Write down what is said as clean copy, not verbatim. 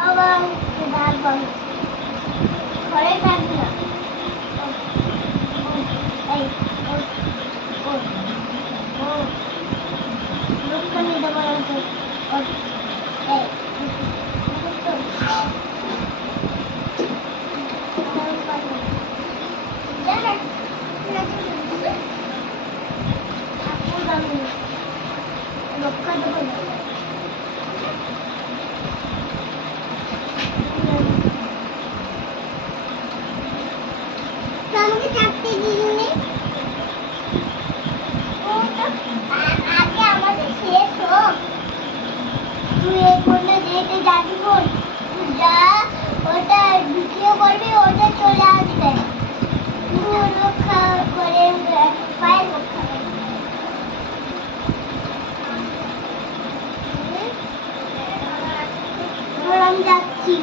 আবার ধার বন্ধ ঘরে থাকবি না এই ও ও ও লোকটা নিতে পারে এই রক্ষা দেবো আমাকে থাকতে দিন আগে আমাদের শেষ হোক তুই এই ফোনটা যেতে যাবি ফোন যা ওটা ভিডিও করবি ওটা চলে আসবে তুই রক্ষা করে পায়ের রক্ষা করে আমি যাচ্ছি